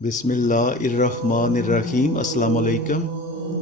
بسم اللہ الرحمن الرحیم۔ السلام علیکم۔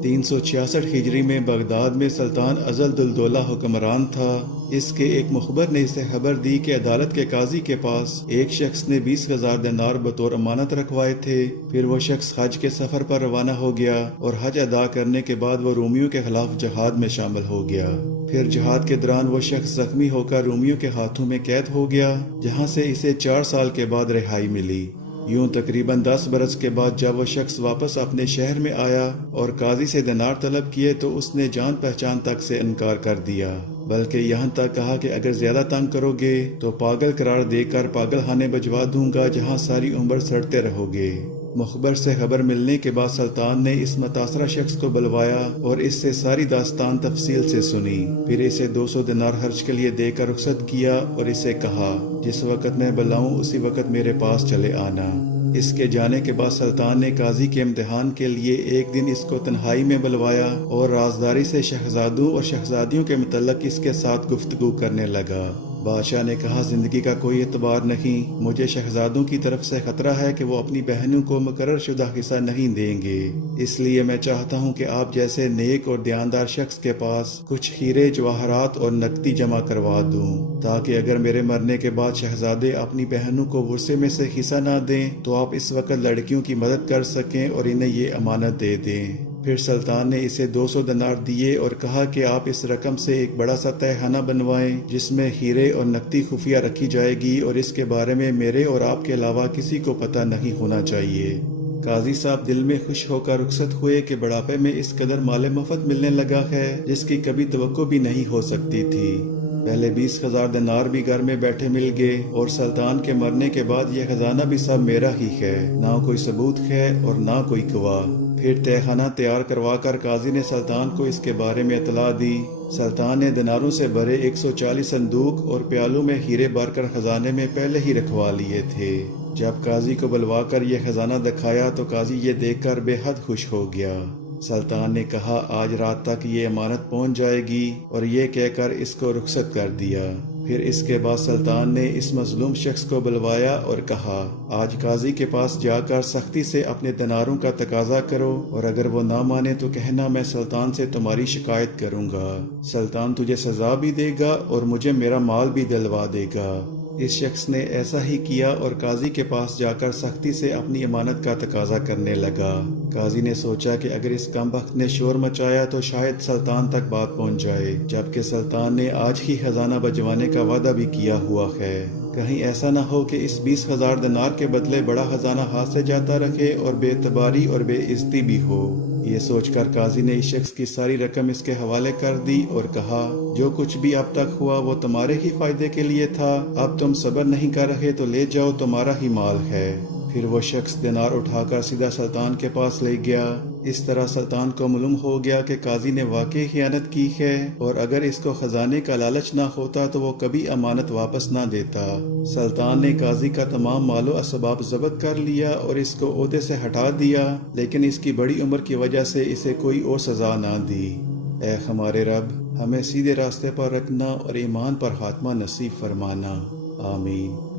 366 ہجری میں بغداد میں سلطان ازل الدولہ حکمران تھا۔ اس کے ایک مخبر نے اسے خبر دی کہ عدالت کے قاضی کے پاس ایک شخص نے 20,000 دینار بطور امانت رکھوائے تھے۔ پھر وہ شخص حج کے سفر پر روانہ ہو گیا اور حج ادا کرنے کے بعد وہ رومیوں کے خلاف جہاد میں شامل ہو گیا۔ پھر جہاد کے دوران وہ شخص زخمی ہو کر رومیوں کے ہاتھوں میں قید ہو گیا، جہاں سے اسے 4 سال کے بعد رہائی ملی۔ یوں تقریباً 10 برس کے بعد جب وہ شخص واپس اپنے شہر میں آیا اور قاضی سے دینار طلب کیے تو اس نے جان پہچان تک سے انکار کر دیا، بلکہ یہاں تک کہا کہ اگر زیادہ تنگ کرو گے تو پاگل قرار دے کر پاگل خانے بھجوا دوں گا، جہاں ساری عمر سڑتے رہو گے۔ مخبر سے خبر ملنے کے بعد سلطان نے اس متاثرہ شخص کو بلوایا اور اس سے ساری داستان تفصیل سے سنی۔ پھر اسے 200 دینار خرچ کے لیے دے کر رخصت کیا اور اسے کہا، جس وقت میں بلاؤں اسی وقت میرے پاس چلے آنا۔ اس کے جانے کے بعد سلطان نے قاضی کے امتحان کے لیے ایک دن اس کو تنہائی میں بلوایا اور رازداری سے شہزادوں اور شہزادیوں کے متعلق اس کے ساتھ گفتگو کرنے لگا۔ بادشاہ نے کہا، زندگی کا کوئی اعتبار نہیں، مجھے شہزادوں کی طرف سے خطرہ ہے کہ وہ اپنی بہنوں کو مقرر شدہ حصہ نہیں دیں گے، اس لیے میں چاہتا ہوں کہ آپ جیسے نیک اور دیانتدار شخص کے پاس کچھ ہیرے جواہرات اور نقدی جمع کروا دوں، تاکہ اگر میرے مرنے کے بعد شہزادے اپنی بہنوں کو ورثے میں سے حصہ نہ دیں تو آپ اس وقت لڑکیوں کی مدد کر سکیں اور انہیں یہ امانت دے دیں۔ پھر سلطان نے اسے 200 دینار دیے اور کہا کہ آپ اس رقم سے ایک بڑا سا تہہ خانہ بنوائیں جس میں ہیرے اور نقدی خفیہ رکھی جائے گی، اور اس کے بارے میں میرے اور آپ کے علاوہ کسی کو پتہ نہیں ہونا چاہیے۔ قاضی صاحب دل میں خوش ہو کر رخصت ہوئے کہ بڑھاپے میں اس قدر مال مفت ملنے لگا ہے جس کی کبھی توقع بھی نہیں ہو سکتی تھی۔ پہلے 20,000 دینار بھی گھر میں بیٹھے مل گئے اور سلطان کے مرنے کے بعد یہ خزانہ بھی سب میرا ہی ہے، نہ کوئی ثبوت ہے اور نہ کوئی گواہ۔ پھر تہہ خانہ تیار کروا کر قاضی نے سلطان کو اس کے بارے میں اطلاع دی۔ سلطان نے دیناروں سے بھرے 140 صندوق اور پیالوں میں ہیرے بھر کر خزانے میں پہلے ہی رکھوا لیے تھے۔ جب قاضی کو بلوا کر یہ خزانہ دکھایا تو قاضی یہ دیکھ کر بے حد خوش ہو گیا۔ سلطان نے کہا، آج رات تک یہ امانت پہنچ جائے گی، اور یہ کہہ کر اس کو رخصت کر دیا۔ پھر اس کے بعد سلطان نے اس مظلوم شخص کو بلوایا اور کہا، آج قاضی کے پاس جا کر سختی سے اپنے دیناروں کا تقاضا کرو، اور اگر وہ نہ مانے تو کہنا میں سلطان سے تمہاری شکایت کروں گا۔ سلطان تجھے سزا بھی دے گا اور مجھے میرا مال بھی دلوا دے گا۔ اس شخص نے ایسا ہی کیا اور قاضی کے پاس جا کر سختی سے اپنی امانت کا تقاضا کرنے لگا۔ قاضی نے سوچا کہ اگر اس کم بخت نے شور مچایا تو شاید سلطان تک بات پہنچ جائے، جبکہ سلطان نے آج ہی خزانہ بھجوانے کا وعدہ بھی کیا ہوا ہے۔ کہیں ایسا نہ ہو کہ اس 20,000 دینار کے بدلے بڑا خزانہ ہاتھ سے جاتا رکھے اور بے اعتباری اور بے عزتی بھی ہو۔ یہ سوچ کر قاضی نے اس شخص کی ساری رقم اس کے حوالے کر دی اور کہا، جو کچھ بھی اب تک ہوا وہ تمہارے ہی فائدے کے لیے تھا، اب تم صبر نہیں کر رہے تو لے جاؤ، تمہارا ہی مال ہے۔ پھر وہ شخص دینار اٹھا کر سیدھا سلطان کے پاس لے گیا۔ اس طرح سلطان کو معلوم ہو گیا کہ قاضی نے واقعی خیانت کی ہے، اور اگر اس کو خزانے کا لالچ نہ ہوتا تو وہ کبھی امانت واپس نہ دیتا۔ سلطان نے قاضی کا تمام مال و اسباب ضبط کر لیا اور اس کو عہدے سے ہٹا دیا، لیکن اس کی بڑی عمر کی وجہ سے اسے کوئی اور سزا نہ دی۔ اے ہمارے رب، ہمیں سیدھے راستے پر رکھنا اور ایمان پر خاتمہ نصیب فرمانا، آمین۔